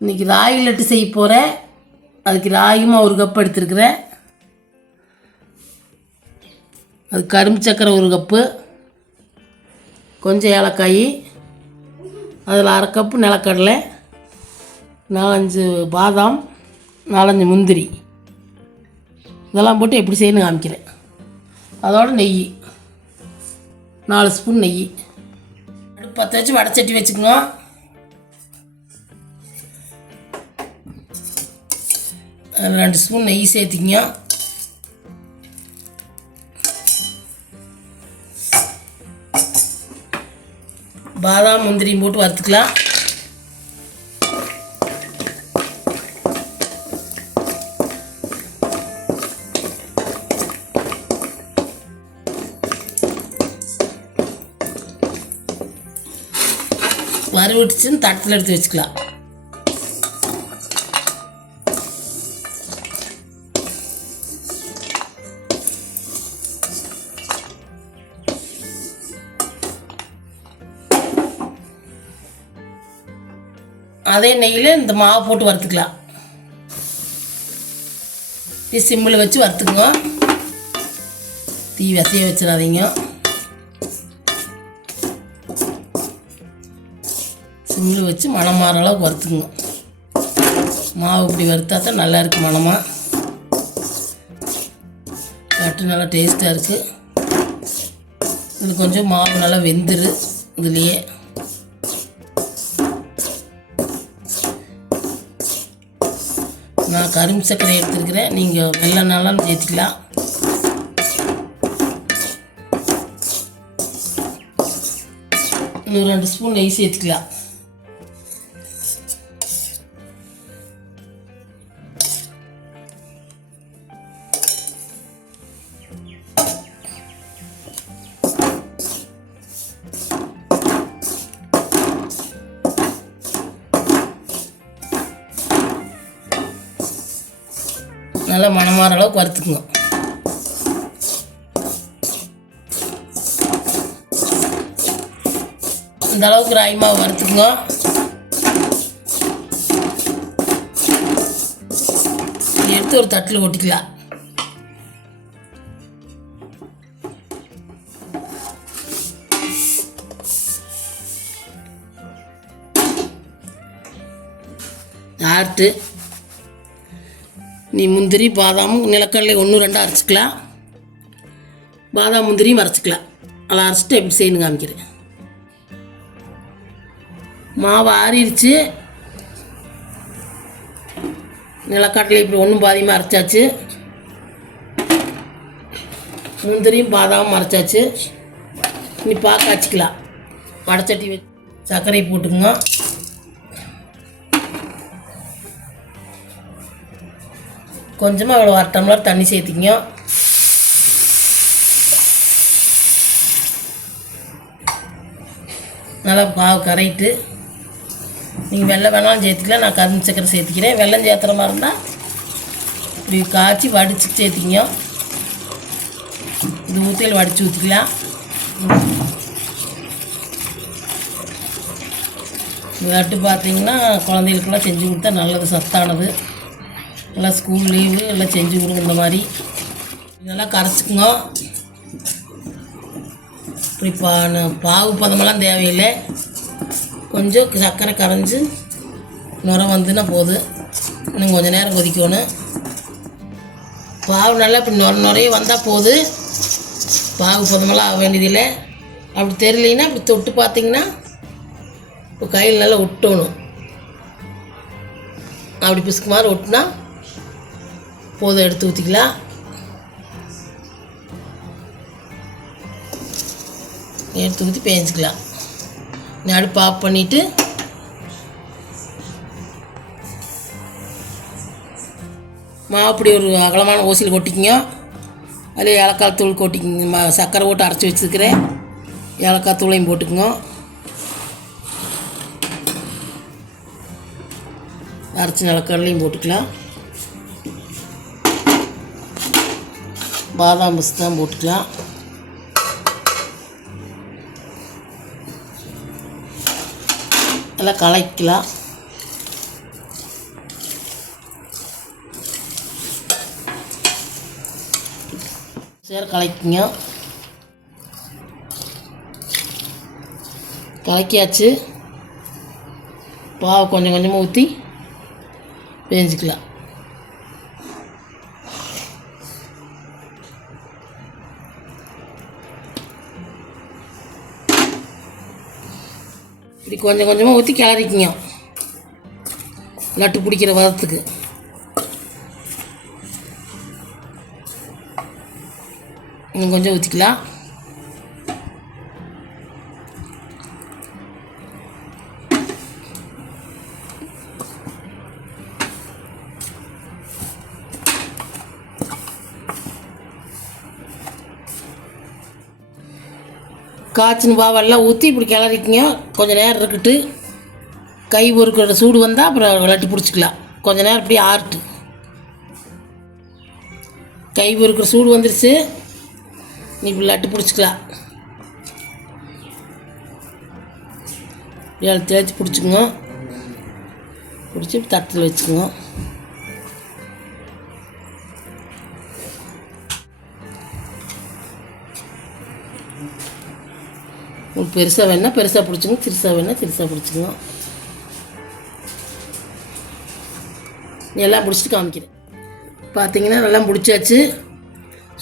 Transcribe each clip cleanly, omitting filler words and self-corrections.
இன்றைக்கி ராகி லட்டு செய்ய போகிறேன். அதுக்கு ராகிமா 1 கப் எடுத்துருக்குறேன். அது கரும்பு சக்கரை 1 கப்பு, கொஞ்சம் ஏலக்காய், அதில் 1/2 கப்பு நிலக்கடலை, 4-5 பாதாம், 4-5 முந்திரி, இதெல்லாம் போட்டு எப்படி செய்யணும்னு காமிக்கிறேன். அதோட நெய் 4 ஸ்பூன் நெய். அடுப்பு பற்ற வச்சு வடைச்சட்டி வச்சுக்கோங்க. அதில் 2 ஸ்பூன் நெய் சேர்த்திங்க. பாதாம் முந்திரியும் போட்டு வறுத்துக்கலாம். வறுவிட்டுச்சுன்னு தட்டில் எடுத்து வச்சுக்கலாம். அதே நெய்யில் இந்த மாவு போட்டு வறுத்துக்கலாம். சிம்மில் வச்சு வறுத்துக்குங்க. தீ வசைய வச்சிடாதீங்க. சிம்மில் வச்சு மணம் மாற அளவுக்கு வறுத்துக்குங்க. மாவு இப்படி வறுத்தா தான் நல்லா இருக்குது. மணமாக லட்டு நல்லா டேஸ்ட்டாக இருக்குது. இது கொஞ்சம் மாவு நல்லா வெந்துரு. இதுலேயே நான் கரும்பு சர்க்கரை எடுத்துருக்கிறேன். நீங்கள் வெள்ளனாலும் சேர்த்துக்கலாம். இன்னும் 2 ஸ்பூன் நெய் சேர்த்துக்கலாம். நல்லா மணமாற அளவுக்கு வறுத்துக்குங்க. இந்த அளவுக்கு ராகி மாவு வறுத்துக்குங்க. எடுத்து ஒரு தட்டில் கொட்டிக்கலாம். ஆர்ட்டு நீ முந்திரி பாதாமும் நிலக்கடலை 1-2 அரைச்சிக்கலாம். பாதாம் முந்திரியும் அரைச்சிக்கலாம். அதை அரைச்சிட்டு எப்படி செய்யணும் காமிக்கிறேன். மாவு ஆறிடுச்சு. நிலக்கடலை இப்படி 1 பாதியமாக அரைச்சாச்சு. முந்திரியும் பாதாமும் அரைச்சாச்சு. இனி பாக்க வச்சுக்கலாம். வடைச்சட்டி வச்சு சர்க்கரை போட்டுக்குங்க. கொஞ்சமாக இவ்வளோ 1 டம்ளர் தண்ணி சேர்த்திங்க. நல்லா பாவு கரையிட்டு நீங்கள் வெள்ளம் வேணாலும் சேர்த்துக்கலாம். நான் கரும்பு சக்கரை சேர்த்திக்கிறேன். வெல்லம் சேர்த்துற மாதிரி இருந்தால் இப்படி காய்ச்சி வடித்து சேர்த்திங்க. இது ஊற்றியில் வடித்து ஊற்றிக்கலாம். லட்டு பார்த்திங்கன்னா குழந்தைகளுக்கெல்லாம் செஞ்சு கொடுத்தா நல்லது, சத்தானது. எல்லாம் ஸ்கூல் லீவு எல்லாம் செஞ்சு கொடுங்க. இந்த மாதிரி இதெல்லாம் கரைச்சிக்குங்க. இப்படி பாவு பதமெல்லாம் தேவையில்லை. கொஞ்சம் சர்க்கரை கரைஞ்சி நுர வந்துன்னா போதும். இன்னும் கொஞ்சம் நேரம் கொதிக்கணும். பாவு நல்லா இப்படி நுரைய வந்தால் போதும். பாவு பதமெல்லாம் ஆக வேண்டியதில்லை. அப்படி தெரியலைன்னா இப்படி தொட்டு பார்த்திங்கன்னா இப்போ கையில் நல்லா ஒட்டணும். அப்படி பிசுக்கு மாதிரி ஒட்டினா போதும். எடுத்து ஊற்றிக்கலாம். எடுத்து ஊற்றி பேஞ்சிக்கலாம். அடுப்பு ஆஃப் பண்ணிவிட்டு மாவு அப்படி ஒரு அகலமான ஊசியில் கொட்டிக்கிங்க. அதில் ஏலக்காய் தூள் கொட்டிக்கிங்க. சர்க்கரை போட்டு அரைச்சி வச்சுருக்கிறேன். ஏலக்காய் தூளையும் போட்டுக்குங்க. அரைச்சி நிலக்கடலையும் போட்டுக்கலாம். பாதாம் பிஸ்தா போட்டுக்கலாம். நல்லா கலக்கலாம். சரி கலக்கிங்க. கலக்கியாச்சு. பாவை கொஞ்சம் கொஞ்சமாக ஊற்றி வேஞ்சிக்கலாம். இப்படி கொஞ்சம் கொஞ்சமாக ஊற்றி கிளறிக்கிங்க லட்டு பிடிக்கிற வதத்துக்கு. இன்னும் கொஞ்சம் ஊற்றிக்கலாம். காய்ச்சின பாவெல்லாம் ஊற்றி இப்படி கிளறிக்கிங்க. கொஞ்சம் நேரம் இருக்கட்டு. கை பொறுக்கிற சூடு வந்தால் அப்புறம் லட்டு பிடிச்சிக்கலாம். கொஞ்சம் நேரம் இப்படி ஆறுட்டு. கை பொறுக்கிற சூடு வந்துருச்சு. நீ இப்படி லட்டு பிடிச்சிக்கலாம். இப்படி தேய்ச்சி பிடிச்சிக்குங்க. பிடிச்சி தட்டில் வச்சுக்குங்க. உங்களுக்கு பெருசாக வேணால் பெருசாக பிடிச்சிங்க, சிறுசாக வேணால் சிறுசாக பிடிச்சிங்க. எல்லாம் பிடிச்சிட்டு காமிக்கிறேன். பார்த்தீங்கன்னா நல்லா பிடிச்சாச்சு.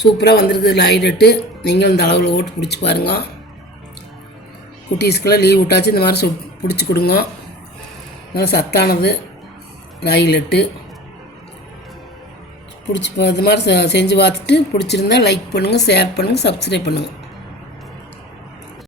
சூப்பராக வந்திருக்குது ராகி லட்டு. நீங்களும் இந்த அளவில் ஓட்டு பிடிச்சி பாருங்க. குட்டீஸ்க்கெல்லாம் லீவ் விட்டாச்சு. இந்த மாதிரி பிடிச்சி கொடுங்க. நல்லா சத்தானது ராகி லட்டு. பிடிச்சி இது மாதிரி செஞ்சு பார்த்துட்டு பிடிச்சிருந்தா லைக் பண்ணுங்கள், ஷேர் பண்ணுங்கள், சப்ஸ்கிரைப் பண்ணுங்கள்.